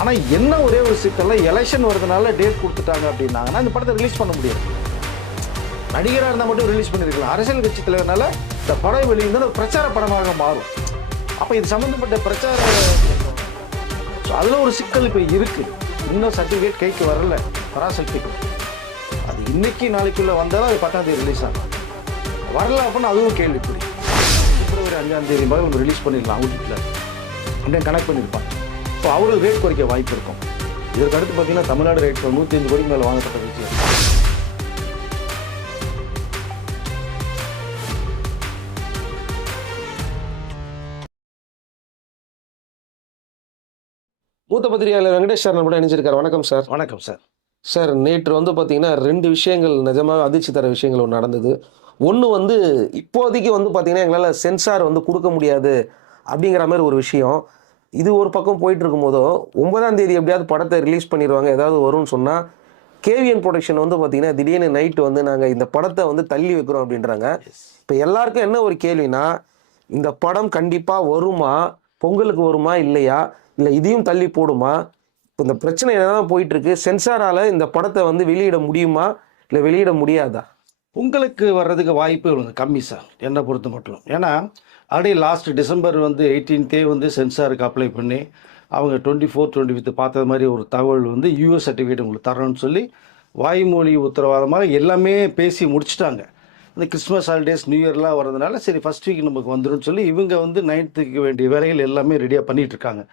ஆனால் என்ன ஒரே ஒரு சிக்கலில் எலெக்ஷன் வரதுனால டேட் கொடுத்துட்டாங்க அப்படின்னாங்கன்னா இந்த படத்தை ரிலீஸ் பண்ண முடியாது. நடிகராக இருந்தால் மட்டும் ரிலீஸ் பண்ணியிருக்கலாம் அரசியல் கட்சி தலைவர்னால இந்த படம் வெளியிருந்தால் ஒரு பிரச்சார படமாக மாறும். அப்போ இது சம்மந்தப்பட்ட பிரச்சார ஸோ அதில் ஒரு சிக்கல் இப்போ இருக்குது இன்னும் சர்டிஃபிகேட் கைக்கு வரல. பராசக்திக்கு. அது இன்னைக்கு நாளைக்குள்ளே வந்தாலும் அது பத்தாம் தேதி ரிலீஸ் ஆகும். வரல அப்படின்னு அதுவும் கேள்விக்குறி. பிப்ரவரி அஞ்சாம் தேதி மாதிரி ஒன்று ரிலீஸ் பண்ணிடலாம் அவுட்ல அப்படின்னு கனெக்ட் பண்ணியிருப்பாங்க. ஸோ அவருக்கு ரேட் குறைக்க வாய்ப்பு இருக்கும். இதற்கு அடுத்து பார்த்தீங்கன்னா தமிழ்நாடு ரேட் நூற்றி அஞ்சு கோடிக்கு மேலே வாங்கப்பட்ட விஷயம் மூத்த பத்திரிகையாளர் வெங்கடேஷ் சார் நம்மளோட இணைஞ்சிருக்காரு. வணக்கம் சார். வணக்கம் சார். சார் நேற்று வந்து பார்த்தீங்கன்னா ரெண்டு விஷயங்கள் நிஜமாக அதிர்ச்சி தர விஷயங்கள் ஒன்று நடந்தது. ஒன்று வந்து இப்போதைக்கு வந்து பார்த்தீங்கன்னா எங்களால் சென்சார் வந்து கொடுக்க முடியாது அப்படிங்கிற மாதிரி ஒரு விஷயம். இது ஒரு பக்கம் போயிட்டு இருக்கும்போதோ ஒன்பதாம் தேதி எப்படியாவது படத்தை ரிலீஸ் பண்ணிடுவாங்க ஏதாவது வரும்னு சொன்னால் கேவிஎன் ப்ரொடக்ஷன் வந்து பார்த்தீங்கன்னா திடீர்னு நைட்டு வந்து நாங்கள் இந்த படத்தை வந்து தள்ளி வைக்கிறோம் அப்படின்றாங்க. இப்போ எல்லாருக்கும் என்ன ஒரு கேள்வினா இந்த படம் கண்டிப்பாக வருமா? பொங்கலுக்கு வருமா? இல்லையா? இல்லை இதையும் தள்ளி போடுமா? இப்போ இந்த பிரச்சனை என்னதான் போயிட்டு இருக்கு சென்சாரால இந்த படத்தை வந்து வெளியிட முடியுமா? இல்லை வெளியிட முடியாதா? உங்களுக்கு வர்றதுக்கு வாய்ப்பு இவ்வளவு கம்மி சார் என்னை பொறுத்த மட்டும். ஏன்னா ஆல்ரெடி லாஸ்ட் டிசம்பர் வந்து எயிட்டீன்த்தே வந்து சென்சாருக்கு அப்ளை பண்ணி அவங்க டுவெண்ட்டி ஃபோர் டுவெண்ட்டி ஃபிஃப்த் பார்த்தது மாதிரி ஒரு தகவல் வந்து யூஎஸ் சர்டிஃபிகேட் உங்களுக்கு தரணும்னு சொல்லி வாய்மொழி உத்தரவாதமாக எல்லாமே பேசி முடிச்சிட்டாங்க. இந்த கிறிஸ்மஸ் ஹாலிடேஸ் நியூ இயர்லாம் வரதுனால சரி ஃபஸ்ட் வீக் நமக்கு வந்துடும் சொல்லி இவங்க வந்து நைன்த்துக்கு வேண்டிய வேலைகள் எல்லாமே ரெடியாக பண்ணிகிட்ருக்காங்க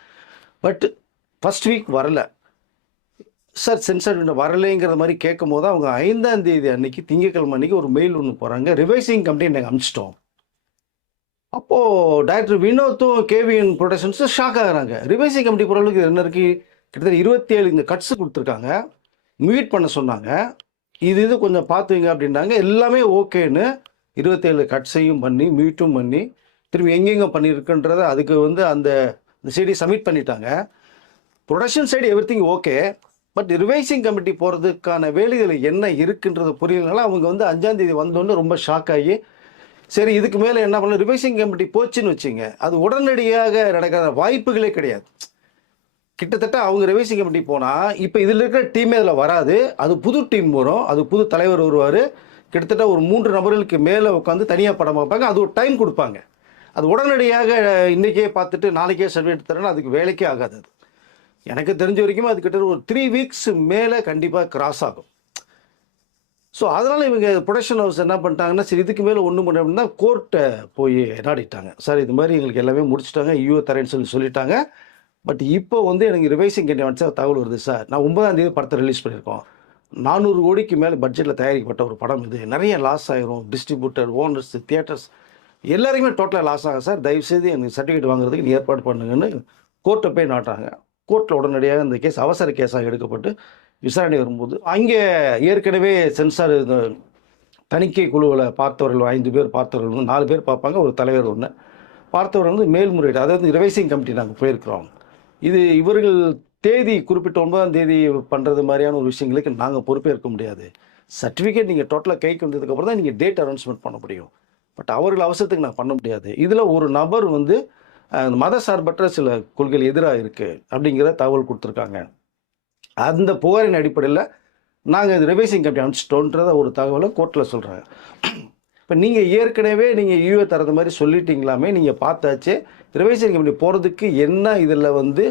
பட் ஃபஸ்ட் வீக் வரல. சார் சென்சார் வரலைங்கிற மாதிரி கேட்கும் போது அவங்க ஐந்தாம் தேதி அன்னைக்கு திங்கக்கிழமை அன்னைக்கு ஒரு மெயில் ஒன்று போகிறாங்க ரிவைசிங் கம்பெனி நாங்கள் அனுப்பிச்சிட்டோம். அப்போது டைரக்டர் வினோத்தும் கேவிஎன் ப்ரொடக்ஷன்ஸும் ஷாக் ஆகிறாங்க. ரிவைசிங் கமிட்டி பொருளுக்கு என்ன இருக்கு? கிட்டத்தட்ட இருபத்தி ஏழு இந்த கட்ஸ் கொடுத்துருக்காங்க. மீட் பண்ண சொன்னாங்க. இது இது கொஞ்சம் பார்த்துங்க அப்படின்னாங்க. எல்லாமே ஓகேன்னு இருபத்தேழு கட்ஸையும் பண்ணி மீட்டும் பண்ணி திரும்பி எங்கெங்கே பண்ணியிருக்குன்றத அதுக்கு வந்து அந்த இந்த சைடி சப்மிட் பண்ணிட்டாங்க. Production side everything okay but revising committee போகிறதுக்கான வேலைகள் என்ன இருக்குன்றது புரியலனால அவங்க வந்து அஞ்சாந்தேதி வந்தோடனே ரொம்ப ஷாக் ஆகி சரி இதுக்கு மேலே என்ன பண்ணலாம் ரிவைசிங் கமிட்டி போச்சுன்னு வச்சுங்க. அது உடனடியாக நடக்கிற வாய்ப்புகளே கிடையாது. கிட்டத்தட்ட அவங்க ரிவைசிங் கமிட்டி போனால் இப்போ இதில் இருக்கிற டீமே அதில் வராது. அது புது டீம் வரும். அது புது தலைவர் வருவார். கிட்டத்தட்ட ஒரு மூன்று நபர்களுக்கு மேலே உட்காந்து தனியாக படம் பார்ப்பாங்க. அது ஒரு டைம் கொடுப்பாங்க. அது உடனடியாக இன்றைக்கே பார்த்துட்டு நாளைக்கே சர்வே தரேன்னா அதுக்கு வேலைக்கே ஆகாது அது. எனக்கு தெரிஞ்ச வரைக்கும் அது கிட்ட ஒரு த்ரீ வீக்ஸ் மேலே கண்டிப்பாக கிராஸ் ஆகும். ஸோ அதனால் இவங்க ப்ரொடக்ஷன் ஹவுஸ் என்ன பண்ணிட்டாங்கன்னா சரி இதுக்கு மேலே ஒன்றும் பண்ண அப்படின்னா கோர்ட்டை போய் நாடிட்டாங்க சார் இது மாதிரி எங்களுக்கு எல்லாமே முடிச்சுட்டாங்க யூஓ தரேன்னு சொல்லி சொல்லிட்டாங்க. பட் இப்போ வந்து எனக்கு ரிவைசிங் கேட்ட வந்து தகவல் வருது சார். நான் ஒன்பதாம் தேதி படத்தை ரிலீஸ் பண்ணியிருக்கோம். நானூறு கோடிக்கு மேலே பட்ஜெட்டில் தயாரிக்கப்பட்ட ஒரு படம் இது. நிறைய லாஸ் ஆகிரும் டிஸ்ட்ரிபியூட்டர் ஓனர்ஸ் தியேட்டர்ஸ் எல்லாருமே டோட்டலாக லாஸ் ஆகும் சார். தயவுசெய்து எனக்கு சர்டிஃபிகேட் வாங்குறதுக்கு நீ ஏற்பாடு பண்ணுங்கன்னு கோர்ட்டை போய் நாட்டுறாங்க. கோர்ட்டில் உடனடியாக இந்த கேஸ் அவசர கேஸாக எடுக்கப்பட்டு விசாரணை வரும்போது அங்கே ஏற்கனவே சென்சார் இந்த தணிக்கை குழுவில் பார்த்தவர்கள் ஐந்து பேர் பார்த்தவர்கள் வந்து நாலு பேர் பார்ப்பாங்க ஒரு தலைவர் ஒன்று பார்த்தவர்கள் வந்து மேல்முறையீடு அதாவது ரிவைசிங் கமிட்டி நாங்கள் போயிருக்கிறோம். இது இவர்கள் தேதி குறிப்பிட்ட ஒன்பதாம் தேதி பண்ணுறது மாதிரியான ஒரு விஷயங்களுக்கு நாங்கள் பொறுப்பேற்க முடியாது. சர்டிஃபிகேட் நீங்கள் டோட்டலாக கைக்கு வந்ததுக்கப்புறம் தான் நீங்கள் டேட் அனௌன்ஸ்மெண்ட் பண்ண முடியும். பட் அவர்கள் அவசரத்துக்கு நான் பண்ண முடியாது. இதில் ஒரு நபர் வந்து மத சார்பற்ற சில கொள்கைகள் எதிராக இருக்குது அப்படிங்கிற தகவல் கொடுத்துருக்காங்க. அந்த புகாரின் அடிப்படையில் நாங்கள் இது ரிவைசிங் கமிட்டி அனுப்பிச்சிட்டோன்றத ஒரு தகவலை கோர்ட்டில் சொல்கிறாங்க இப்போ நீங்கள் ஏற்கனவே நீங்கள் யூஏ தரது மாதிரி சொல்லிட்டீங்களாமே நீங்கள் பார்த்தாச்சு. ரிவைசிங் கமிட்டி போகிறதுக்கு என்ன இதில் வந்து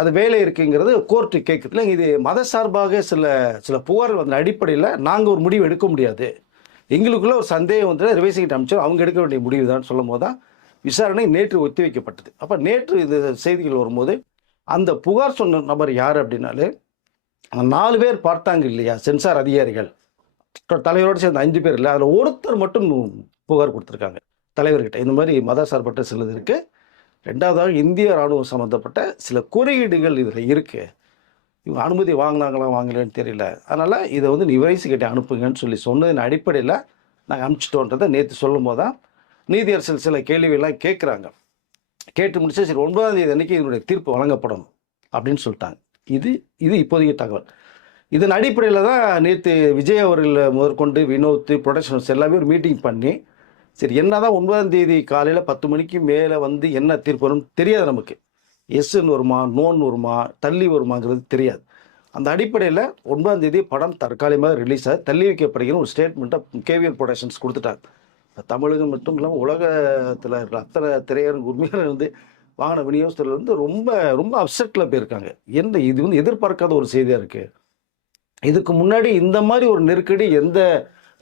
அது வேலை இருக்குங்கிறது கோர்ட்டு கேட்குது இல்லைங்க இது மத சார்பாக சில சில புகார்கள் வந்த அடிப்படையில் நாங்கள் ஒரு முடிவு எடுக்க முடியாது. எங்களுக்குள்ள ஒரு சந்தேகம் வந்துட்டு ரிவைசிங் கமிட்டி அமைச்சர் அவங்க எடுக்க வேண்டிய முடிவு தான் சொல்லும் போது தான் விசாரணை நேற்று ஒத்தி வைக்கப்பட்டது அப்போ நேற்று இது செய்திகள் வரும்போது அந்த புகார் சொன்ன நபர் யார் அப்படின்னாலே நாலு பேர் பார்த்தாங்க இல்லையா சென்சார் அதிகாரிகள். தலைவரோடு சேர்ந்த அஞ்சு பேர் இல்லை அதில் ஒருத்தர் மட்டும் புகார் கொடுத்துருக்காங்க. தலைவர்கிட்ட. இந்த மாதிரி மத சார்பற்ற சிலது இருக்குது ரெண்டாவதாக இந்திய ராணுவம் சம்மந்தப்பட்ட சில குறியீடுகள் இதில் இருக்குது இவங்க அனுமதி வாங்கினாங்களா வாங்கலன்னு தெரியல. அதனால் இதை வந்து நிவரைசிக்கிட்ட அனுப்புங்கன்னு சொல்லி சொன்னதின் அடிப்படையில் நாங்கள் அனுப்பிச்சிட்டோன்றதை நேற்று சொல்லும் போது தான் நீதியரசர் சில கேள்வியெல்லாம் கேட்குறாங்க. கேட்டு முடிச்சு சரி ஒன்பதாம் தேதி அன்னைக்கு இதனுடைய தீர்ப்பு வழங்கப்படும் அப்படின்னு சொல்லிட்டாங்க. இது இது இப்போதைய தகவல். இதன் அடிப்படையில் தான் நேற்று விஜய் அவர்கள் முதற்கொண்டு வினோத் ப்ரொடக்ஷன்ஸ் எல்லாமே ஒரு மீட்டிங் பண்ணி சரி என்ன தான் ஒன்பதாம் தேதி காலையில் பத்து மணிக்கு மேலே வந்து என்ன தீர்ப்பு வரும்னு தெரியாது நமக்கு. எஸ்ன்னு வருமா நோன் வருமா தள்ளி வருமாங்கிறது தெரியாது. அந்த அடிப்படையில் ஒன்பதாம் தேதி படம் தற்காலிகமாக ரிலீஸ் ஆகி தள்ளி வைக்கப்படுகிற ஒரு ஸ்டேட்மெண்ட்டை கேவிஎல் ப்ரொடக்ஷன்ஸ் கொடுத்துட்டாங்க. தமிழகம் மட்டும் இல்லாமல் உலகத்தில் இருக்கிற அத்தனை திரையரங்கு உரிமையாளர் வந்து வாகன விநியோகத்தில் வந்து ரொம்ப ரொம்ப அப்செட்டில் போயிருக்காங்க. எந்த இது வந்து எதிர்பார்க்காத ஒரு செய்தியாக இருக்குது இதுக்கு முன்னாடி இந்த மாதிரி ஒரு நெருக்கடி எந்த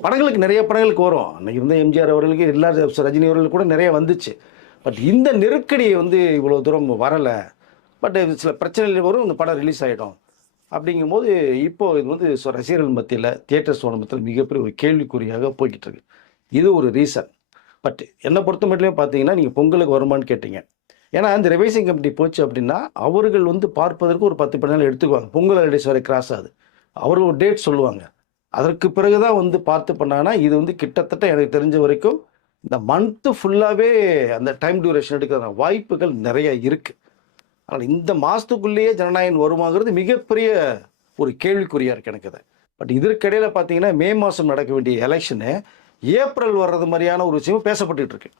படங்களுக்கு நிறைய படங்களுக்கு வரும். அன்னைக்கு இருந்த எம்ஜிஆர் அவர்களுக்கு எல்லா ரஜினி அவர்களுக்கு கூட நிறைய வந்துச்சு. பட் இந்த நெருக்கடி வந்து இவ்வளோ தூரம் வரலை. பட் சில பிரச்சனைகள் வரும் இந்த படம் ரிலீஸ் ஆகிடும் அப்படிங்கும்போது இப்போது இது வந்து ரசிகர்கள் மத்தியில் தியேட்டர்ஸ் மத்தியில் மிகப்பெரிய ஒரு கேள்விக்குறியாக போய்கிட்டு இருக்கு. இது ஒரு ரீசன் பட் என்னை பொறுத்த மட்டும் பார்த்தீங்கன்னா நீங்கள் பொங்கலுக்கு வருமான்னு கேட்டீங்க. ஏன்னா இந்த ரிவைசிங் கமிட்டி போச்சு அப்படின்னா அவர்கள் வந்து பார்ப்பதற்கு ஒரு பத்து பத்து நாள் எடுத்துக்குவாங்க. பொங்கல் ஹாலிடேஸ் வரை கிராஸ் ஆகுது. அவர்கள் ஒரு டேட் சொல்லுவாங்க. அதற்கு பிறகு தான் வந்து பார்த்து பண்ணாங்கன்னா இது வந்து கிட்டத்தட்ட எனக்கு தெரிஞ்ச வரைக்கும் இந்த மந்த்து ஃபுல்லாகவே அந்த டைம் டியூரேஷன் எடுக்கிற வாய்ப்புகள் நிறைய இருக்குது ஆனால் இந்த மாதத்துக்குள்ளேயே ஜனநாயகம் வருமாங்கிறது மிகப்பெரிய ஒரு கேள்விக்குறியாக இருக்குது எனக்கு அது. பட் இதற்கிடையில் பார்த்தீங்கன்னா மே மாதம் நடக்க வேண்டிய எலெக்ஷனு ஏப்ரல் வர்றது மாதிரியான ஒரு விஷயம் பேசப்பட்டுட்டு இருக்கு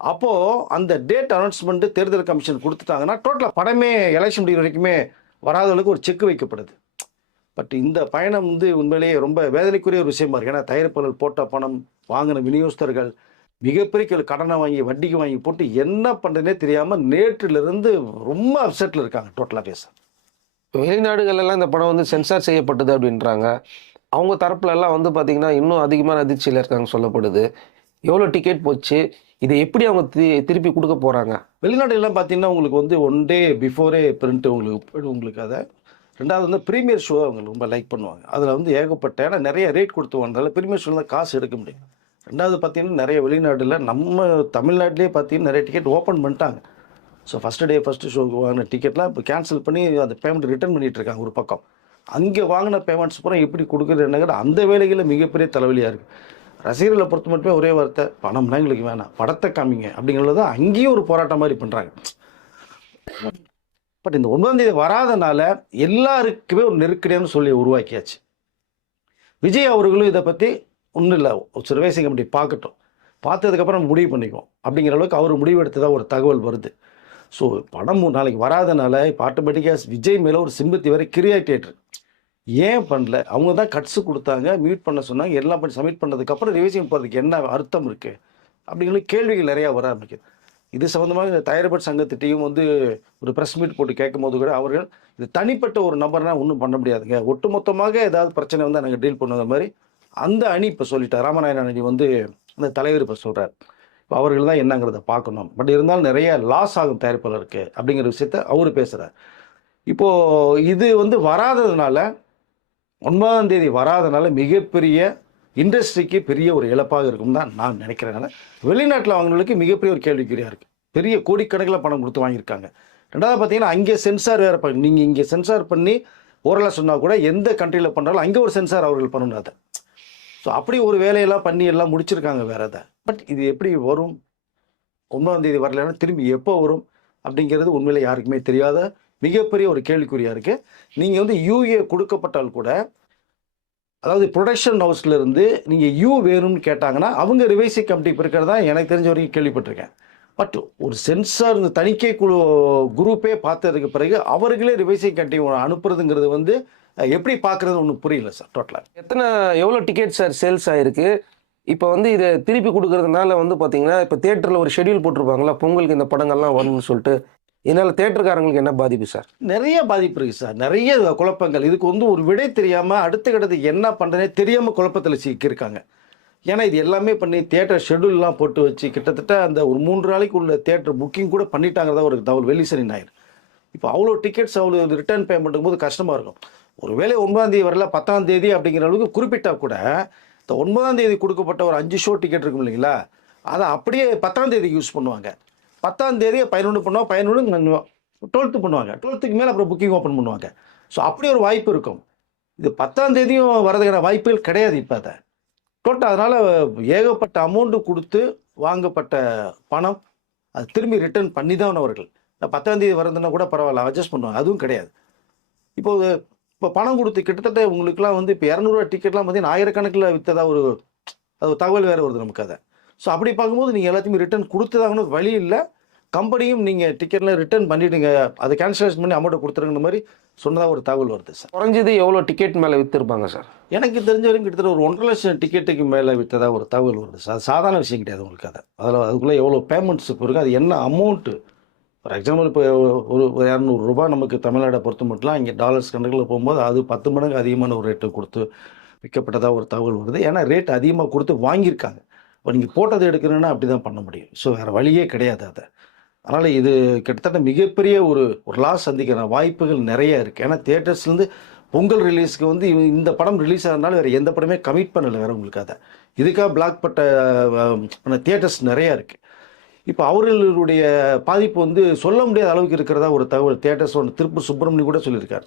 அப்போது அந்த டேட் அனௌன்ஸ்மெண்ட்டு தேர்தல் கமிஷன் கொடுத்துட்டாங்கன்னா டோட்டலாக படமே எலெக்ஷன் முடிவு வரைக்குமே வராத அளவுக்கு ஒரு செக் வைக்கப்படுது. பட் இந்த பயணம் வந்து உண்மையிலேயே ரொம்ப வேதனைக்குரிய ஒரு விஷயமா இருக்கு. ஏன்னா தயாரிப்பாளர்கள் போட்ட பணம் வாங்கின விநியோகஸ்தர்கள் மிகப்பெரிய கடனை வாங்கி வட்டிக்கு வாங்கி போட்டு என்ன பண்ணுறதுனே தெரியாமல் நேற்றிலிருந்து ரொம்ப அப்செட்டில் இருக்காங்க டோட்டலாக பேச. வெளிநாடுகளெல்லாம் இந்த படம் வந்து சென்சார் செய்யப்பட்டது அப்படின்றாங்க. அவங்க தரப்புல எல்லாம் வந்து பார்த்தீங்கன்னா இன்னும் அதிகமான அதிர்ச்சியில் இருக்காங்க சொல்லப்படுது. எவ்வளோ டிக்கெட் போச்சு? இதை எப்படி அவங்க தி- திருப்பி கொடுக்க போகிறாங்க வெளிநாடுலாம் பார்த்தீங்கன்னா உங்களுக்கு வந்து ஒன் டே பிஃபோரே பிரிண்ட் உங்களுக்கு போயிடும் உங்களுக்கு அதை ரெண்டாவது வந்து ப்ரீமியர் ஷோ அவங்க ரொம்ப லைக் பண்ணுவாங்க. அதில் வந்து ஏகப்பட்ட ஏன்னா நிறைய ரேட் கொடுத்து வந்ததால ப்ரீமியர் ஷோவில் தான் காசு எடுக்க முடியும். ரெண்டாவது பார்த்தீங்கன்னா நிறைய வெளிநாட்டில் நம்ம தமிழ்நாட்டிலே பார்த்தீங்கன்னா நிறைய டிக்கெட் ஓப்பன் பண்ணிட்டாங்க. ஸோ ஃபஸ்ட்டு டே ஃபஸ்ட்டு ஷோக்கு வாங்கின டிக்கெட்லாம் இப்போ கேன்சல் பண்ணி அந்த பேமெண்ட் ரிட்டர்ன் பண்ணிகிட்டு இருக்காங்க ஒரு பக்கம். அங்கே வாங்கின பேமெண்ட்ஸ் பூரா எப்படி கொடுக்குறது அந்த வேலைகளில் மிகப்பெரிய தலைவலியாக இருக்குது ரசிகர்களை பொறுத்த மட்டுமே ஒரே வார்த்தை பணம்லாம் எங்களுக்கு வேணாம். படத்தை காமிங்க. அப்படிங்கிறது தான் அங்கேயும் ஒரு போராட்டம் மாதிரி பண்ணுறாங்க பட் இந்த ஒன்பதாம் தேதி வராதனால எல்லாருக்குமே ஒரு நெருக்கடியான சொல்லி உருவாக்கியாச்சு. விஜய் அவர்களும் இதை பற்றி ஒன்றும் இல்லை. சிறுவேசிங்க அப்படி பார்க்கட்டும். பார்த்ததுக்கப்புறம் முடிவு பண்ணிக்குவோம். அப்படிங்கிற அளவுக்கு அவர் முடிவு எடுத்ததா ஒரு தகவல் வருது. ஸோ படம் நாளைக்கு வராதனால இப்போ ஆட்டோமேட்டிக்காக விஜய் மேலே ஒரு சிம்பத்தி வரை கிரியேட் ஆயிட்டு ஏன் பண்ணல? அவங்க தான் கட்ஸு கொடுத்தாங்க மியூட் பண்ண சொன்னாங்க எல்லாம் பண்ணி சப்மிட் பண்ணதுக்கப்புறம் ரிவிஷன் போகிறதுக்கு என்ன அர்த்தம் இருக்குது அப்படிங்கிற கேள்விகள் நிறையா வர ஆரம்பிக்குது. இது சம்மந்தமாக இந்த சங்கத்திட்டையும் வந்து ஒரு ப்ரெஸ் மீட் போட்டு கேட்கும் போது கூட அவர்கள் இது தனிப்பட்ட ஒரு நபர்னால் ஒன்றும் பண்ண முடியாதுங்க. ஒட்டுமொத்தமாக ஏதாவது பிரச்சனை வந்தால் நாங்கள் டீல் பண்ணுற மாதிரி அந்த அணி இப்போ சொல்லிட்டார். ராமநாயணன் அணி வந்து அந்த தலைவர் இப்போ சொல்கிறார் அவர்கள் தான் என்னங்கிறத பார்க்கணும். பட் இருந்தாலும் நிறைய லாஸ் ஆகும் தயாரிப்பாளருக்கு அப்படிங்கிற விஷயத்த அவர் பேசுகிறார் இப்போது இது வந்து வராததுனால ஒன்பதாம் தேதி வராதனால மிகப்பெரிய இண்டஸ்ட்ரிக்கு பெரிய ஒரு இழப்பாக இருக்கும் தான் நான் நினைக்கிறேன் வெளிநாட்டில் வாங்கினவங்களுக்கு மிகப்பெரிய ஒரு கேள்விக்குறியாக இருக்குது பெரிய கோடிக்கணக்கில் பணம் கொடுத்து வாங்கியிருக்காங்க. ரெண்டாவது பார்த்தீங்கன்னா அங்கே சென்சார் வேறு பண்ணி நீங்கள் இங்கே சென்சார் பண்ணி ஓரலாக சொன்னால் கூட எந்த கண்ட்ரியில் பண்ணுறாலும் அங்கே ஒரு சென்சார் அவர்கள் பண்ணணும் அதை ஸோ அப்படி ஒரு வேலையெல்லாம் பண்ணி எல்லாம் முடிச்சிருக்காங்க வேறு அதை பட் இது எப்படி வரும்? ஒன்பதாம் தேதி வரலன்னா திரும்பி எப்போ வரும்? அப்படிங்கிறது உண்மையில் யாருக்குமே தெரியாத மிகப்பெரிய ஒரு கேள்விக்குறியாக இருக்குது நீங்கள் வந்து யூஏ கொடுக்கப்பட்டால் கூட அதாவது ப்ரொடக்ஷன் ஹவுஸ்லேருந்து நீங்கள் யூ வேணும்னு கேட்டாங்கன்னா அவங்க ரிவைசி கமிட்டி தான் எனக்கு தெரிஞ்ச வரைக்கும் கேள்விப்பட்டிருக்கேன். பட் ஒரு சென்சார் இந்த தணிக்கை குழு குரூப்பே பார்த்ததுக்கு பிறகு அவர்களே ரிவைசிங் கமிட்டி அனுப்புறதுங்கிறது வந்து எப்படி பார்க்குறது ஒன்றும் புரியல சார் டோட்டலாக எத்தனை எவ்வளோ டிக்கெட் சார் சேல்ஸ் ஆயிருக்கு? இப்போ வந்து இதை திருப்பி கொடுக்கறதுனால வந்து பார்த்தீங்கன்னா இப்போ தேட்டரில் ஒரு ஷெட்யூல் போட்டிருப்பாங்களா பொங்கலுக்கு இந்த படங்கள்லாம் வரணும்னு சொல்லிட்டு இதனால் தேட்டருக்காரங்களுக்கு என்ன பாதிப்பு சார்? நிறைய பாதிப்பு இருக்குது சார். நிறைய குழப்பங்கள். இதுக்கு வந்து ஒரு விடை தெரியாமல் அடுத்த கட்டத்துக்கு என்ன பண்ணுறதுனே தெரியாமல் குழப்பத்தில் சிக்கியிருக்காங்க ஏன்னா இது எல்லாமே பண்ணி தேட்டர் ஷெட்யூல்லாம் போட்டு வச்சு கிட்டத்தட்ட அந்த ஒரு மூன்று நாளைக்கு உள்ள தேட்டர் புக்கிங் கூட பண்ணிட்டாங்கிறதா ஒரு தகவல் வெள்ளிசனி ஞாயிறு. இப்போ அவ்வளோ டிக்கெட்ஸ் அவ்வளோ ரிட்டர்ன் பேமெண்ட்டும் போது கஷ்டமாக இருக்கும். ஒருவேளை ஒன்பதாம் தேதி வரல பத்தாம் தேதி அப்படிங்கிற அளவுக்கு குறிப்பிட்டா கூட இந்த ஒன்பதாம் தேதி கொடுக்கப்பட்ட ஒரு அஞ்சு ஷோ டிக்கெட் இருக்கும் இல்லைங்களா? அதை அப்படியே பத்தாம் தேதி யூஸ் பண்ணுவாங்க. பத்தாம் தேதியை பதினொன்று பண்ணுவாங்க பதினொன்று டுவெல்த்து பண்ணுவாங்க. டுவெல்த்துக்கு மேலே அப்புறம் புக்கிங் ஓப்பன் பண்ணுவாங்க. ஸோ அப்படி ஒரு வாய்ப்பு இருக்கும். இது பத்தாம் தேதியும் வரதுக்கான வாய்ப்புகள் கிடையாது இப்போ அதை. டோட்டல் அதனால் ஏகப்பட்ட அமௌண்ட்டு கொடுத்து வாங்கப்பட்ட பணம் அது திரும்பி ரிட்டர்ன் பண்ணி தான் அவர்கள். பத்தாம் தேதி வரதுன்னா கூட பரவாயில்ல அட்ஜஸ்ட் பண்ணுவாங்க. அதுவும் கிடையாது. இப்போ இப்போ பணம் கொடுத்து கிட்டத்தட்ட உங்களுக்குலாம் வந்து இப்போ இரநூறுவா டிக்கெட்லாம் பார்த்தீங்கன்னா ஆயிரக்கணக்கில் விற்றதா ஒரு அது தகவல் வேறு வருது நமக்கு அதை. ஸோ அப்படி பார்க்கும்போது நீங்கள் எல்லாத்தையுமே ரிட்டர்ன் கொடுத்ததாகணும். வழி இல்லை. கம்பெனியும் நீங்கள் டிக்கெட்டில் ரிட்டர்ன் பண்ணிவிடுங்க அதை கேன்சலேஷன் பண்ணி அமௌண்ட்டை கொடுத்துருங்கிற மாதிரி சொன்னதாக ஒரு தகவல் வருது சார் குறைஞ்சது எவ்வளோ டிக்கெட் மேலே விற்றுருப்பாங்க சார் எனக்கு தெரிஞ்ச வரைக்கும் கிட்டத்தட்ட ஒரு ஒன்றரை லட்சம் டிக்கெட்டுக்கு மேலே விற்றதா ஒரு தகவல் வருது சார் அது சாதாரண விஷயம் கிடையாது உங்களுக்கு அதை. அதில் அதுக்குள்ளே எவ்வளோ பேமெண்ட்ஸ் இருக்குது அது என்ன அமௌண்ட்டு ஃபார் எக்ஸாம்பிள் இப்போ ஒரு ஒரு இரநூறுபா நமக்கு தமிழ்நாடை பொறுத்த மட்டும் இங்கே டாலர்ஸ் கணக்கில் போகும்போது அது பத்து மடங்கு அதிகமான ஒரு ரேட்டு கொடுத்து விற்கப்பட்டதாக ஒரு தகவல் வருது. ஏன்னா ரேட் அதிகமாக கொடுத்து வாங்கியிருக்காங்க. இப்போ நீங்கள் போட்டதை எடுக்கணும்னா அப்படி தான் பண்ண முடியும். ஸோ வேறு வழியே கிடையாது அதை. அதனால் இது கிட்டத்தட்ட மிகப்பெரிய ஒரு ஒரு லாஸ் சந்திக்கிற வாய்ப்புகள் நிறைய இருக்குது ஏன்னா தேட்டர்ஸ்லேருந்து பொங்கல் ரிலீஸ்க்கு வந்து இந்த படம் ரிலீஸ் ஆகிறதுனால வேறு எந்த படமே கமிட் பண்ணலை வேறு உங்களுக்கு அதை. இதுக்காக பிளாக் பட்ட தியேட்டர்ஸ் நிறையா இருக்குது இப்போ அவர்களுடைய பாதிப்பு வந்து சொல்ல முடியாத அளவுக்கு இருக்கிறதா ஒரு தகவல். தேட்டர்ஸ் ஒன்று திருப்பூர் சுப்பிரமணியம் கூட சொல்லியிருக்கார்.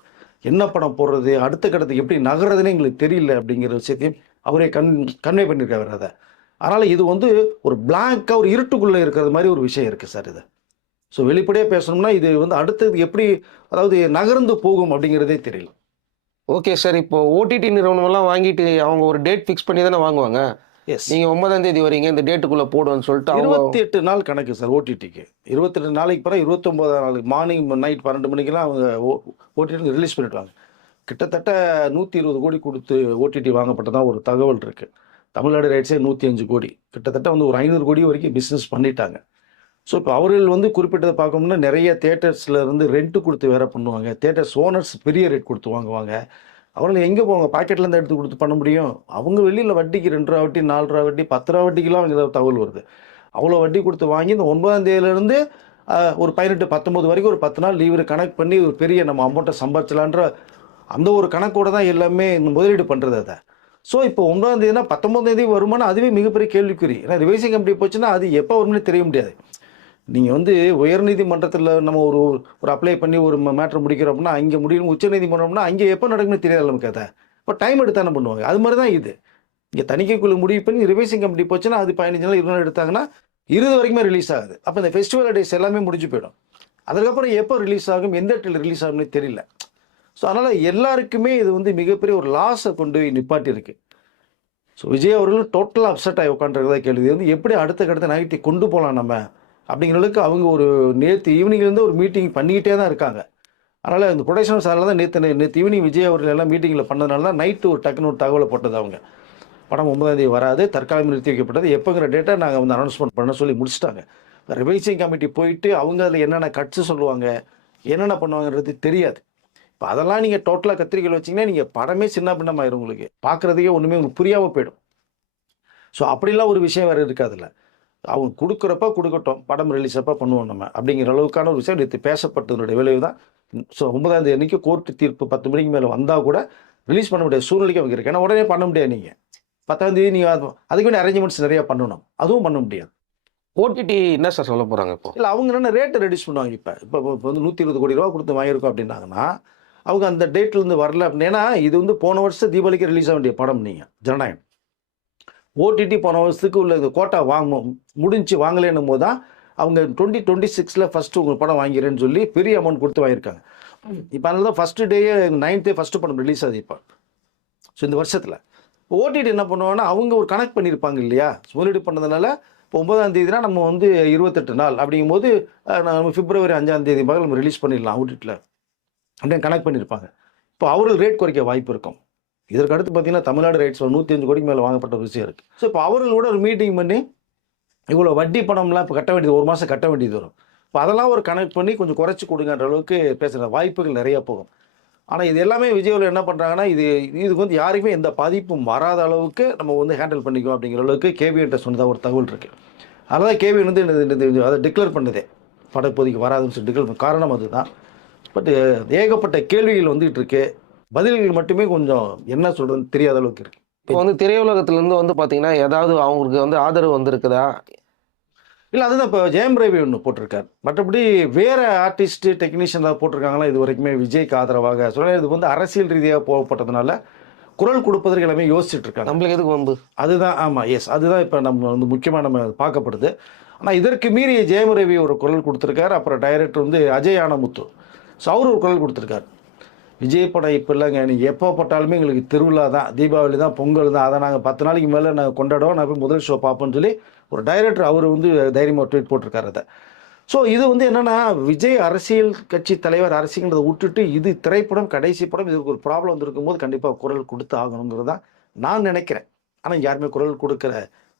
என்ன படம் போடுறது? அடுத்த கட்டத்துக்கு எப்படி நகர்றதுன்னு எங்களுக்கு தெரியல அப்படிங்கிற விஷயத்தையும் அவரே கன் கன்வே பண்ணியிருக்காரு அதை. அதனால் இது வந்து ஒரு பிளாங்காக ஒரு இருட்டுக்குள்ளே இருக்கிறது மாதிரி ஒரு விஷயம் இருக்குது சார் இது. ஸோ வெளிப்படையாக பேசணும்னா இது வந்து அடுத்தது எப்படி அதாவது நகர்ந்து போகும் அப்படிங்கிறதே தெரியல. ஓகே சார் இப்போ ஓடிடி நிறுவனமெல்லாம் வாங்கிட்டு அவங்க ஒரு டேட் ஃபிக்ஸ் பண்ணி தானே வாங்குவாங்க? எஸ் நீங்கள் ஒன்பதாம் தேதி வரீங்க இந்த டேட்டுக்குள்ளே போடுவேன்னு சொல்லிட்டு இருபத்தி எட்டு நாள் கணக்கு சார் ஓடிடிக்கு இருபத்தெட்டு நாளைக்கு பிறகு இருபத்தொம்போதாம் நாளுக்கு மார்னிங் நைட் பன்னெண்டு மணிக்கெல்லாம் அவங்க ஓடிடி ரிலீஸ் பண்ணிடுவாங்க. கிட்டத்தட்ட நூற்றி இருபது கோடி கொடுத்து ஓடிடி வாங்கப்பட்டதா ஒரு தகவல் இருக்குது தமிழ்நாடு ரைட்ஸே நூற்றி அஞ்சு கோடி. கிட்டத்தட்ட வந்து ஒரு ஐநூறு கோடி வரைக்கும் பிஸ்னஸ் பண்ணிட்டாங்க. ஸோ இப்போ அவர்கள் வந்து குறிப்பிட்டதை பார்க்கணும்னா நிறைய தேட்டர்ஸில் இருந்து ரெண்ட்டு கொடுத்து வேற பண்ணுவாங்க. தேட்டர்ஸ் ஓனர்ஸ் பெரிய ரேட் கொடுத்து வாங்குவாங்க. அவர்கள் எங்கே போவாங்க? பாக்கெட்லேருந்து எடுத்து கொடுத்து பண்ண முடியும்? அவங்க வெளியில் வட்டிக்கு ரெண்டு ரூபா வட்டி நாலு ரூபா வட்டி பத்து ரூபா வட்டிக்கெலாம் அவங்க ஏதாவது தகவல் வருது. அவ்வளோ வட்டி கொடுத்து வாங்கி இந்த ஒன்பதாம் தேதியிலேருந்து ஒரு பதினெட்டு பத்தொம்போது வரைக்கும் ஒரு பத்து நாள் லீவு கணக்கு பண்ணி ஒரு பெரிய நம்ம அமௌண்ட்டை சம்பாதிச்சலான்ற அந்த ஒரு கணக்கோட தான் எல்லாமே இந்த முதலீடு பண்ணுறது அதை. ஸோ இப்போ ஒன்பதாம் தேதினா பத்தொன்பதாம் தேதி வருமானம் அதுவே மிகப்பெரிய கேள்விக்குறி. ஏன்னா ரிவைசிங் கம்பெனி போச்சுன்னா அது எப்போ வரும்னு தெரிய முடியாது. நீங்கள் வந்து உயர்நீதிமன்றத்தில் நம்ம ஒரு ஒரு அப்ளை பண்ணி ஒரு மேட்ரு முடிக்கிறோம் அப்படின்னா அங்கே முடியும் உச்சநீதிமன்றம்னா அங்கே எப்போ நடக்கும்னு தெரியாது நமக்கு அதை. இப்போ டைம் எடுத்தானே பண்ணுவாங்க. அது மாதிரி தான் இது. இங்கே தணிக்கைக்குழு முடிவு பண்ணி ரிவைசிங் கமிட்டி போச்சுன்னா அது பதினஞ்சு நாள் இருபது நாள் எடுத்தாங்கன்னா இருபது வரைக்குமே ரிலீஸ் ஆகுது. அப்போ இந்த ஃபெஸ்டிவல் டேஸ் எல்லாமே முடிஞ்சு போயிடும். அதுக்கப்புறம் எப்போ ரிலீஸ் ஆகும் எந்த இடத்துல ரிலீஸ் ஆகும்னு தெரியல. ஸோ அதனால் எல்லாருக்குமே இது வந்து மிகப்பெரிய ஒரு லாஸை கொண்டு போய் நிப்பாட்டி ஸோ விஜய் அவர்களும் டோட்டலாக அப்செட் ஆகி உட்காந்துருக்கதா கேள்வி. வந்து எப்படி அடுத்த கடுத்த நைட்டி கொண்டு போகலாம் நம்ம? அப்படிங்கிற அளவுக்கு அவங்க ஒரு நேற்று ஈவினிங்லேருந்து ஒரு மீட்டிங் பண்ணிக்கிட்டே தான் இருக்காங்க. அதனால் இந்த ப்ரொடக்ஷன் சாரில் தான் நேற்று நேற்று ஈவினிங் விஜய் அவர்கள் எல்லாம் மீட்டிங்கில் பண்ணதுனால தான் நைட்டு ஒரு டக்குன்னு ஒரு தகவலை போட்டது அவங்க. படம் ஒன்பதாம் தேதி வராது தற்காலிகம் நிறுத்தி வைக்கப்பட்டது. எப்போங்கிற டேட்டை நாங்கள் வந்து அனௌன்ஸ்மெண்ட் பண்ண சொல்லி முடிச்சிட்டாங்க. ரிவைசிங் கமிட்டி போயிட்டு அவங்க அதில் என்னென்ன கட்ஸு சொல்லுவாங்க என்னென்ன பண்ணுவாங்கன்றது தெரியாது. இப்போ அதெல்லாம் நீங்கள் டோட்டலாக கத்திரிக்கையில் வச்சிங்கன்னா நீங்கள் படமே சின்ன பின்னமாயிரும் உங்களுக்கு. பார்க்குறதுக்கே ஒன்றுமே உங்களுக்கு புரியாமல் போயிடும். ஸோ அப்படிலாம் ஒரு விஷயம் வேறு இருக்காதுல்ல. அவங்க கொடுக்குறப்ப கொடுக்கட்டும் படம் ரிலீஸ் அப்போ பண்ணுவோம் நம்ம. அப்படிங்கிற அளவுக்கான ஒரு விஷயம் நேற்று பேசப்பட்டதனுடைய விளைவு தான். ஸோ ஒன்பதாம் தேதி அன்னைக்கு கோர்ட்டு தீர்ப்பு பத்து மணிக்கு மேலே வந்தால் கூட ரிலீஸ் பண்ண முடியாத சூழ்நிலைக்கு அவங்க இருக்கு ஏன்னா உடனே பண்ண முடியாது நீங்கள் பத்தாம் தேதி நீங்கள் அதுக்கு வேண்டிய அரேஞ்ச்மெண்ட்ஸ் நிறையா பண்ணணும். அதுவும் பண்ண முடியாது. ஓடிடி என்ன சார் சொல்ல போகிறாங்க இப்போ? இல்லை அவங்க என்ன ரேட்டை ரெடியூஸ் பண்ணுவாங்க இப்போ? இப்போ இப்போ வந்து நூற்றி இருபது கோடி ரூபா கொடுத்து வாங்கியிருக்கோம் அப்படின்னாங்கன்னா அவங்க அந்த டேட்லேருந்து வரல அப்படின்னு இது வந்து போன வருஷம் தீபாவளிக்கு ரிலீஸ் ஆக வேண்டிய படம் நீங்கள் ஜனநாயகம். ஓடிடி போன வருஷத்துக்கு உள்ள இந்த கோட்டா வாங்க முடிஞ்சு வாங்கலைன்னும் போது தான் அவங்க டுவெண்ட்டி டுவெண்ட்டி சிக்ஸில் ஃபஸ்ட்டு உங்கள் படம் வாங்கிறேன்னு சொல்லி பெரிய அமௌண்ட் கொடுத்து வாங்கியிருக்காங்க. இப்போ அதனால தான் ஃபஸ்ட்டு டேயே நைன்த்தே ஃபஸ்ட்டு படம் ரிலீஸ் ஆகுது இப்போ. ஸோ இந்த வருஷத்தில். ஓடிடி என்ன பண்ணுவாங்கன்னா அவங்க ஒரு கனெக்ட் பண்ணியிருப்பாங்க இல்லையா? முதலீடு பண்ணதுனால இப்போ ஒன்பதாம் தேதினா நம்ம வந்து இருபத்தெட்டு நாள் அப்படிங்கும்போது போது நம்ம பிப்ரவரி அஞ்சாம் தேதி மகள் நம்ம ரிலீஸ் பண்ணிடலாம் ஓடிடியில் அப்படின்னு கனெக்ட் பண்ணியிருப்பாங்க. இப்போ அவர்கள் ரேட் குறைக்க வாய்ப்பு இருக்கும். இதற்கு அடுத்து பார்த்தீங்கன்னா தமிழ்நாடு ரைட்ஸில் ஒரு நூற்றி அஞ்சு கோடிக்கு மேலே வாங்கப்பட்ட ஒரு விஷயம் இருக்குது ஸோ இப்போ அவர்களோட ஒரு மீட்டிங் பண்ணி இவ்வளோ வட்டி பணம்லாம் இப்போ கட்ட வேண்டியது ஒரு மாதம் கட்ட வேண்டியது வரும். இப்போ அதெல்லாம் ஒரு கனெக்ட் பண்ணி கொஞ்சம் குறைச்சி கொடுங்கன்ற அளவுக்கு பேசுகிற வாய்ப்புகள் நிறைய போகும். ஆனால் இது எல்லாமே விஜயில் என்ன பண்ணுறாங்கன்னா இது இதுக்கு வந்து யாருக்குமே எந்த பாதிப்பும் வராத அளவுக்கு நம்ம வந்து ஹேண்டில் பண்ணிக்குவோம் அப்படிங்கிற அளவுக்கு கேபிஎன்ட்ட சொன்னதாக ஒரு தகவல் இருக்குது அதனால் கேபிஎன் வந்து இந்த- அதை டிக்ளேர் பண்ணதே. படம் இப்போதைக்கு வராதுன்னு சொல்லி டிக்ளேர் காரணம் அதுதான். பட் ஏகப்பட்ட கேள்விகள் வந்துகிட்டு இருக்குது பதில்கள் மட்டுமே கொஞ்சம் என்ன சொல்கிறதுன்னு தெரியாத அளவுக்கு இருக்குது இப்போ வந்து திரையுலகத்துலேருந்து வந்து பார்த்தீங்கன்னா ஏதாவது அவங்களுக்கு வந்து ஆதரவு வந்திருக்குதா? இல்லை அதுதான் இப்போ ஜெயம் ரவி ஒன்று போட்டிருக்கார். மற்றபடி வேற ஆர்டிஸ்ட் டெக்னீஷியன் ஏதாவது போட்டிருக்காங்களா? இது வரைக்குமே விஜய்க்கு ஆதரவாக சொல்ல இது வந்து அரசியல் ரீதியாக போகப்பட்டதுனால குரல் கொடுப்பதற்கு எல்லாமே யோசிச்சுட்டு இருக்காங்க. நம்மளுக்கு எதுக்கு வம்பு? அதுதான் ஆமாம் எஸ் அதுதான் இப்போ நம்ம வந்து முக்கியமாக நம்ம பார்க்கப்படுது. ஆனால் இதற்கு மீறி ஜெயம் ரவி ஒரு குரல் கொடுத்துருக்காரு. அப்புறம் டைரக்டர் வந்து அஜய் ஆனமுத்து. ஸோ அவர் ஒரு குரல் கொடுத்துருக்காரு. விஜய் படம் இப்போ இல்லைங்க. நீங்கள் எப்போ போட்டாலுமே எங்களுக்கு திருவிழா தான். தீபாவளி தான் பொங்கல் தான். அதை நாங்கள் பத்து நாளைக்கு மேலே நாங்கள் கொண்டாடுவோம். நான் போய் முதல் ஷோ பார்ப்போம்னு சொல்லி ஒரு டைரக்டர் அவர் வந்து தைரியமாக ட்வீட் போட்டிருக்காரு அதை. ஸோ இது வந்து என்னன்னா விஜய் அரசியல் கட்சி தலைவர் அரசியல்ன்றதை விட்டுட்டு இது திரைப்படம் கடைசி படம் இதுக்கு ஒரு ப்ராப்ளம் வந்திருக்கும் போது கண்டிப்பாக குரல் கொடுத்து ஆகணுங்கிறது தான் நான் நினைக்கிறேன். ஆனால் யாருமே குரல் கொடுக்குற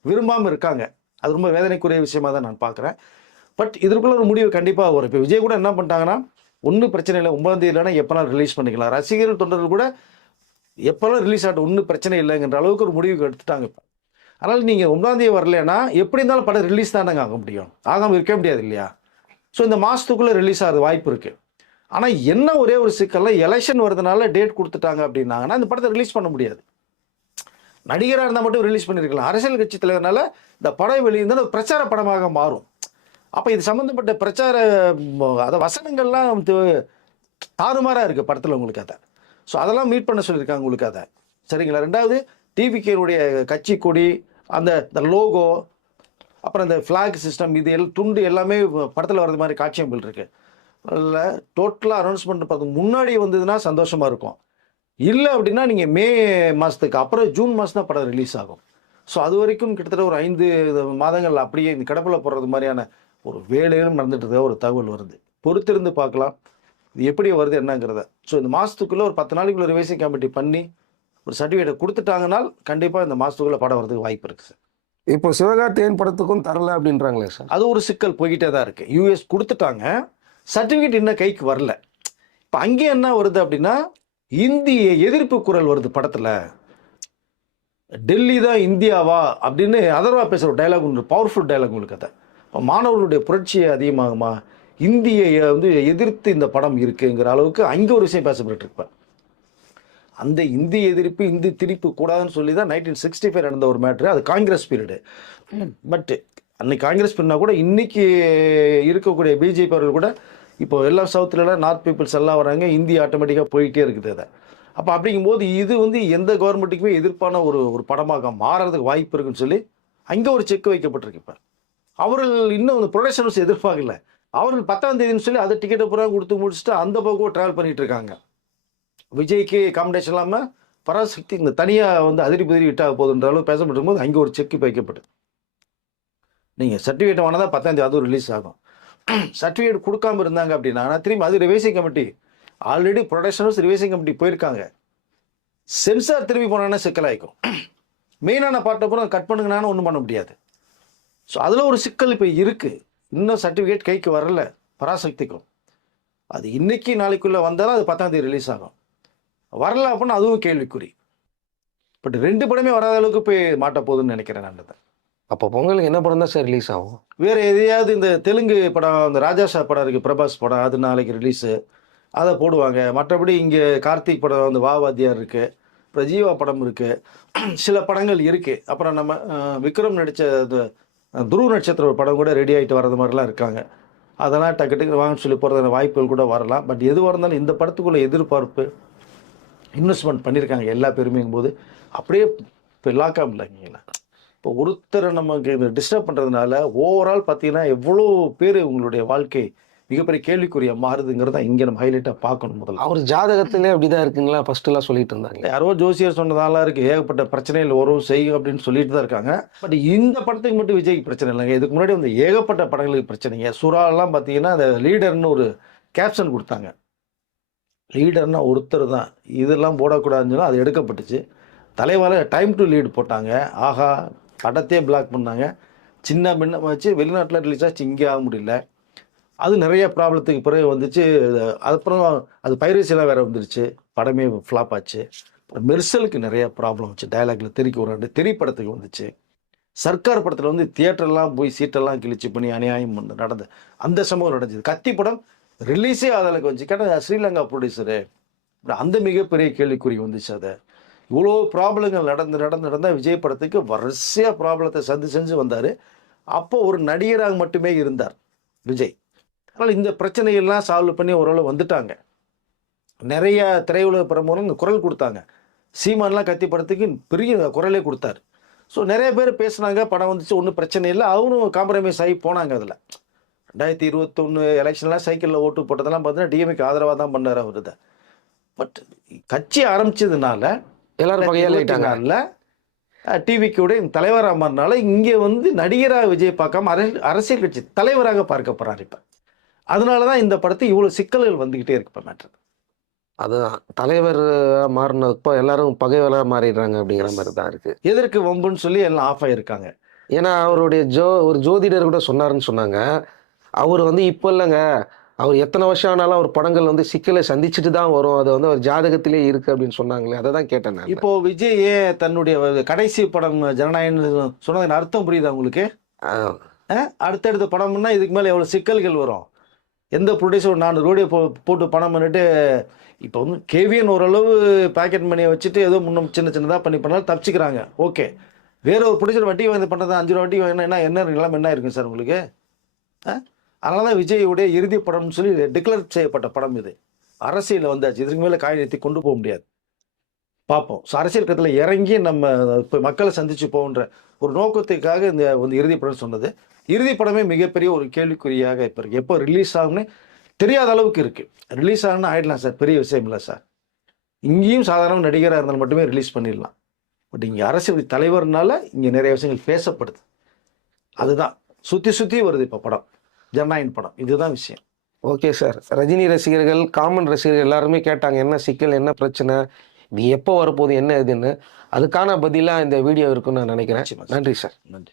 விரும்பாமல் இருக்காங்க. அது ரொம்ப வேதனைக்குரிய விஷயமா தான் நான் பார்க்குறேன். பட் இதற்குள்ள ஒரு முடிவு கண்டிப்பாக வரும். இப்போ விஜய் கூட என்ன பண்ணிட்டாங்கன்னா ஒன்றும் பிரச்சனை இல்லை. ஒன்பதாம் தேதி இல்லைன்னா எப்போனாலும் ரிலீஸ் பண்ணிக்கலாம். ரசிகர்கள் தொண்டர்கள் கூட எப்போல்லாம் ரிலீஸ் ஆகட்டும். ஒன்றும் பிரச்சனை இல்லைங்கிற அளவுக்கு ஒரு முடிவுக்கு எடுத்துட்டாங்க இப்போ. அதனால் நீங்கள் ஒன்பதாம் தேதி வரலன்னா எப்படி இருந்தாலும் படம் ரிலீஸ் தானங்க ஆக முடியும். ஆகாமல் இருக்க முடியாது இல்லையா? ஸோ இந்த மாதத்துக்குள்ளே ரிலீஸ் ஆகிறது வாய்ப்பு இருக்குது ஆனால் என்ன ஒரே ஒரு சிக்கலில் எலெக்ஷன் வரதுனால டேட் கொடுத்துட்டாங்க அப்படின்னாங்கன்னா இந்த படத்தை ரிலீஸ் பண்ண முடியாது. நடிகராக இருந்தால் மட்டும் ரிலீஸ் பண்ணியிருக்கலாம் அரசியல் கட்சி தலைவர்னால இந்த படம் வெளியிருந்தால் ஒரு பிரச்சார படமாக மாறும். அப்போ இது சம்மந்தப்பட்ட பிரச்சார அதை அத வசனங்கள்லாம் து- தாறுமாறாக இருக்குது படத்தில் உங்களுக்கு அதை. ஸோ அதெல்லாம் மீட் பண்ண சொல்லியிருக்காங்க உங்களுக்கு அதை. சரிங்களா? ரெண்டாவது டிவிகேனுடைய கட்சி கொடி அந்த இந்த லோகோ அப்புறம் இந்த ஃப்ளாக் சிஸ்டம் இது எல் துண்டு எல்லாமே படத்தில் வர்றது மாதிரி காட்சியங்கள் இருக்கு. அதில் டோட்டலாக அனௌன்ஸ்மெண்ட் பார்த்து முன்னாடி வந்ததுன்னா சந்தோஷமாக இருக்கும். இல்லை அப்படின்னா நீங்கள் மே மாதத்துக்கு அப்புறம் ஜூன் மாதம் தான் படம் ரிலீஸ் ஆகும். ஸோ அது வரைக்கும் கிட்டத்தட்ட ஒரு ஐந்து மாதங்கள் அப்படியே இந்த கிடப்பில் போடுறது மாதிரியான ஒரு வேலையும் நடந்துட்டு இருக்க ஒரு தகவல் வருது. பொறுத்திருந்து பார்க்கலாம். இது எப்படி வருது என்னங்கிறத. ஸோ இந்த மாதத்துக்குள்ளே ஒரு பத்து நாளைக்குள்ள ரிவைசிங் கமிட்டி பண்ணி ஒரு சர்டிஃபிகேட்டை கொடுத்துட்டாங்கனால் கண்டிப்பாக இந்த மாதத்துக்குள்ளே படம் வரதுக்கு வாய்ப்பு இருக்குது சார் இப்போ சிவகார்த்தியன் படத்துக்கும் தரல அப்படின்றாங்களே சார் அது ஒரு சிக்கல் போய்கிட்டே தான் இருக்கு. யூஎஸ் கொடுத்துட்டாங்க. சர்டிஃபிகேட் இன்னும் கைக்கு வரல. இப்போ அங்கே என்ன வருது அப்படின்னா இந்திய எதிர்ப்பு குரல் வருது படத்தில். டெல்லி தான் இந்தியாவா அப்படின்னு அதர்வா பேசுகிற டைலாக் ஒன்று பவர்ஃபுல் டைலாக் உங்களுக்கு அதை. மாணவர்களுடைய புரட்சியை அதிகமாகுமா? இந்தியை வந்து எதிர்த்து இந்த படம் இருக்குங்கிற அளவுக்கு அங்கே ஒரு விஷயம் பேசப்பட்டு அந்த இந்திய எதிர்ப்பு இந்தி திரிப்பு கூடாதுன்னு சொல்லி தான் நைன்டீன் சிக்ஸ்டி ஃபைவ் நடந்த ஒரு மேட்ரு அது காங்கிரஸ் பீரியடு பட் அன்னைக்கு காங்கிரஸ் பண்ணா கூட இன்னைக்கு இருக்கக்கூடிய பிஜேபி அவர்கள் கூட இப்போ எல்லா சவுத்துலலாம் நார்த் பீப்புள்ஸ் எல்லாம் வராங்க இந்தி ஆட்டோமேட்டிக்காக போயிட்டே இருக்குது அதை. அப்போ அப்படிங்கும்போது இது வந்து எந்த கவர்மெண்ட்டுக்குமே எதிர்ப்பான ஒரு ஒரு படமாக மாறுறதுக்கு வாய்ப்பு இருக்குன்னு சொல்லி அங்கே ஒரு செக் வைக்கப்பட்டிருக்கு இப்போ. அவர்கள் இன்னும் அந்த ப்ரொடக்ஷன்ஸ் எதிர்பார்க்கல. அவர்கள் பத்தாம் தேதின்னு சொல்லி அதை டிக்கெட்டை பூரா கொடுத்து முடிச்சுட்டு அந்த பக்கம் ட்ராவல் பண்ணிட்டு இருக்காங்க. விஜய்க்கு காம்படிஷன் இல்லாமல் பராசக்தி இந்த தனியாக வந்து அதிரி புதிரி விட்டாக போதுன்ற அளவு பேசப்பட்டு இருக்கும்போது அங்கே ஒரு செக் வைக்கப்பட்டு நீங்கள் சர்டிஃபிகேட் வாங்கினா தான் பத்தாம் தேதி அதுவும் ரிலீஸ் ஆகும். சர்டிஃபிகேட் கொடுக்காம இருந்தாங்க அப்படின்னா ஆனால் திரும்பி அது revising committee already ப்ரொடக்ஷனர்ஸ் revising committee போயிருக்காங்க. சென்சார் திரும்பி போனாங்கன்னா சிக்கலாயிக்கும். மெயினான பாட்டை பூரா கட் பண்ணுங்கன்னா ஒன்றும் பண்ண முடியாது. ஸோ அதில் ஒரு சிக்கல் இப்போ இருக்குது இன்னும் சர்டிஃபிகேட் கைக்கு வரல. பராசக்திக்கும். அது இன்னைக்கு நாளைக்குள்ளே வந்தாலும் அது பத்தாம் தேதி ரிலீஸ் ஆகும். வரல அப்படின்னா அதுவும் கேள்விக்குறி. பட் ரெண்டு படமே வராத அளவுக்கு போய் மாட்ட போகுதுன்னு நினைக்கிறேன் நான் அப்போ பொங்கலுக்கு என்ன படம் தான் சார் ரிலீஸ் ஆகும்? வேற எதையாவது இந்த தெலுங்கு படம் இந்த ராஜாஷா படம் இருக்கு பிரபாஸ் படம் அது நாளைக்கு ரிலீஸு அதை போடுவாங்க. மற்றபடி இங்கே கார்த்திக் படம் வந்து வாவாத்தியார் இருக்கு. அப்புறம் ஜீவா படம் இருக்கு. சில படங்கள் இருக்கு. அப்புறம் நம்ம விக்ரம் நடித்த துருவ நட்சத்திர ஒரு படம் கூட ரெடி ஆகிட்டு வர்றது மாதிரிலாம் இருக்காங்க. அதெல்லாம் டக்கு டக்கு வாங்க சொல்லி போகிறதுக்கான வாய்ப்புகள் கூட வரலாம். பட் எதுவாக இருந்தாலும் இந்த படத்துக்குள்ள எதிர்பார்ப்பு இன்வெஸ்ட்மெண்ட் பண்ணியிருக்காங்க எல்லா பேருமேங்கும் போது அப்படியே இப்போ லாக்காக இல்லைங்களா இப்போ ஒருத்தரை நமக்கு இதை டிஸ்டர்ப் பண்ணுறதுனால ஓவரால் பார்த்தீங்கன்னா எவ்வளோ பேர் உங்களுடைய வாழ்க்கை மிகப்பெரிய கேள்விக்குரிய மாறுதுங்கிறத இங்கே நம்ம ஹைலைட்டாக பார்க்கணும் முதல்ல. அவர் ஜாதகத்திலே அப்படிதான் இருக்குங்களா? ஃபர்ஸ்ட் எல்லாம் சொல்லிட்டு இருந்தாங்க யாரோ ஜோசியர் சொன்னதாலாம் இருக்கு. ஏகப்பட்ட பிரச்சனைகள் வரும் செய்யும் அப்படின்னு சொல்லிட்டு தான் இருக்காங்க. பட் இந்த படத்துக்கு மட்டும் விஜய்க்கு பிரச்சனை இல்லைங்க. இதுக்கு முன்னாடி வந்து ஏகப்பட்ட படங்களுக்கு பிரச்சனைங்க சுறாலாம் பார்த்தீங்கன்னா அந்த லீடர்னு ஒரு கேப்ஷன் கொடுத்தாங்க. லீடர்னா ஒருத்தர் தான். இதெல்லாம் போடக்கூடாதுன்னு சொல்லி அது எடுக்கப்பட்டுச்சு. தலைவால டைம் டு லீடு போட்டாங்க. ஆஹா படத்தையே பிளாக் பண்ணாங்க. சின்ன பின்ன வச்சு வெளிநாட்டில் ரிலீஸ் ஆச்சு இங்கே ஆக முடியல. அது நிறைய ப்ராப்ளத்துக்கு பிறகு வந்துச்சு. அது- அப்புறம் அது பைரசிலாம் வேற வந்துருச்சு. படமே ஃப்ளாப் ஆச்சு. அப்புறம் மெர்சலுக்கு நிறைய ப்ராப்ளம் வந்துச்சு டயலாக்ல தெறிக்க ஒரு ரெண்டு தெரி படத்துக்கு வந்துச்சு. சர்க்கார் படத்தில் வந்து தியேட்டர்லாம் போய் சீட்டெல்லாம் கிழிச்சு பண்ணி அநியாயம் நடந்த அந்த சம்பவம் நடந்தது. கத்தி படம் ரிலீஸே அதற்கு வந்துச்சு. கேட்டால் ஸ்ரீலங்கா ப்ரொடியூசரு அந்த மிகப்பெரிய கேள்விக்குறி வந்துச்சு அதை. இவ்வளோ ப்ராப்ளங்கள் நடந்து நடந்து நடந்தால் விஜய் படத்துக்கு வரிசையாக ப்ராப்ளத்தை சந்தி செஞ்சு வந்தார். அப்போ ஒரு நடிகராக மட்டுமே இருந்தார் விஜய். அதனால் இந்த பிரச்சனையெல்லாம் சால்வ் பண்ணி ஓரளவு வந்துட்டாங்க. நிறைய திரையுலக பிரமுகரும் குரல் கொடுத்தாங்க. சீமான்லாம் கத்தி படத்துக்கு பெரிய குரலே கொடுத்தாரு. ஸோ நிறைய பேர் பேசுனாங்க படம் வந்துச்சு ஒன்றும் பிரச்சனை இல்லை. அவரும் காம்ப்ரமைஸ் ஆகி போனாங்க அதில். ரெண்டாயிரத்தி இருபத்தொன்று எலெக்ஷன்லாம் சைக்கிளில் ஓட்டு போட்டதெல்லாம் பார்த்தீங்கன்னா டிஎம்கே ஆதரவாக தான் பண்ணார் அவர் இதை. பட் கட்சி ஆரம்பிச்சதுனால எல்லாரும் நாளில் டிவிக்குடைய தலைவராக மாறினால இங்கே வந்து நடிகராக விஜய் பார்க்காம அரசியல் கட்சி தலைவராக பார்க்க போறாரு இப்போ. அதனால தான் இந்த படத்தை இவ்வளோ சிக்கல்கள் வந்துக்கிட்டே இருக்கு இப்போ மேட்ரு. அதுதான் தலைவர் மாறினப்போ எல்லாரும் பகைவராக மாறிடுறாங்க அப்படிங்கிற மாதிரி தான் இருக்கு. எதற்கு வம்புன்னு சொல்லி எல்லாம் ஆஃப் ஆகியிருக்காங்க ஏன்னா அவருடைய ஜோ ஒரு ஜோதிடர் கூட சொன்னாருன்னு சொன்னாங்க. அவர் வந்து இப்போ இல்லைங்க. அவர் எத்தனை வருஷம் ஆனாலும் அவர் படங்கள் வந்து சிக்கலை சந்திச்சுட்டு தான் வரும். அது வந்து அவர் ஜாதகத்திலே இருக்கு அப்படின்னு சொன்னாங்களே அதை தான் கேட்டேன் நான். இப்போ விஜய் தன்னுடைய கடைசி படம் ஜனநாயகம்னு சொன்னதின் அர்த்தம் புரியுதா அஹ், அடுத்தடுத்த படம்னா இதுக்கு மேலே எவ்வளோ சிக்கல்கள் வரும்? எந்த ப்ரொடியூசர் நான் ரோடியை போ போட்டு பணம் பண்ணிட்டு இப்போ வந்து கேவியன் ஓரளவு பேக்கெட் மணியை வச்சுட்டு ஏதோ முன்னும் சின்ன சின்னதாக பண்ணி பண்ணாலும் தப்பிச்சுக்கிறாங்க. ஓகே வேற ஒரு ப்ரொடியூசர் வட்டி வாங்கி பண்ணுறது அஞ்சு ரூபா வட்டி வாங்கினா என்ன என்ன என்ன இருக்கும் சார் உங்களுக்கு? அதனால தான் விஜயுடைய இறுதி படம்னு சொல்லி டிக்ளேர் செய்யப்பட்ட படம் இது. அரசியலில் வந்தாச்சு. இதுக்கு மேலே காய் நிறுத்தி கொண்டு போக முடியாது. பார்ப்போம். ஸோ அரசியல் கட்டத்தில் இறங்கி நம்ம இப்போ மக்களை சந்திச்சு போகின்ற ஒரு நோக்கத்துக்காக இந்த வந்து இறுதி படம் சொன்னது. இறுதி படமே மிகப்பெரிய ஒரு கேள்விக்குறியாக இப்போ இருக்குது எப்போ ரிலீஸ் ஆகும்னு தெரியாத அளவுக்கு இருக்குது ரிலீஸ் ஆகும்னு ஆயிடலாம் சார். பெரிய விஷயம் இல்லை சார். இங்கேயும் சாதாரண நடிகராக இருந்தால் மட்டுமே ரிலீஸ் பண்ணிடலாம். பட் இங்கே அரசியல் தலைவர்னால இங்கே நிறைய விஷயங்கள் பேசப்படுது. அதுதான். சுற்றி சுற்றி வருது இப்போ படம். ஜனநாயகன் படம். இதுதான் விஷயம். Okay sir. ரஜினி ரசிகர்கள் காமன் ரசிகர்கள் எல்லாருமே கேட்டாங்க என்ன சிக்கல் என்ன பிரச்சனை? இது எப்போ வரப்போகுது என்ன இதுன்னு அதுக்கான பதிலாக இந்த வீடியோ இருக்குன்னு நான் நினைக்கிறேன். நன்றி சார். நன்றி